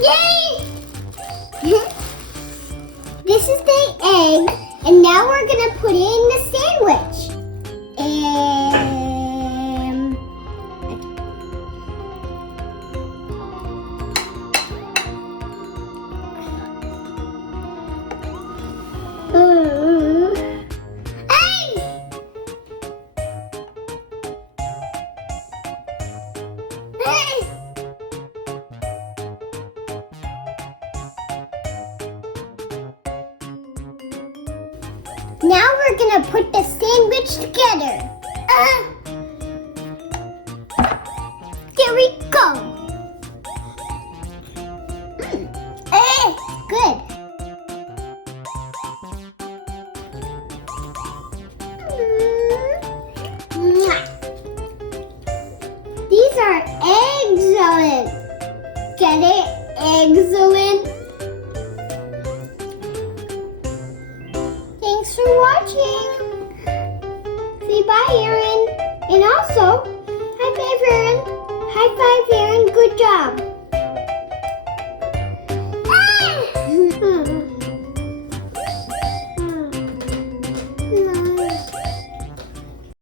Yay! This is the egg, and now we're gonna put in the sandwich. Hey! Hey! Now we're gonna put the sandwich together. There we go. Good. These are excellent. Get it? Excellent. Thanks for watching. Say bye, Aaron. And also, high five, Aaron. High five, Aaron. Good job.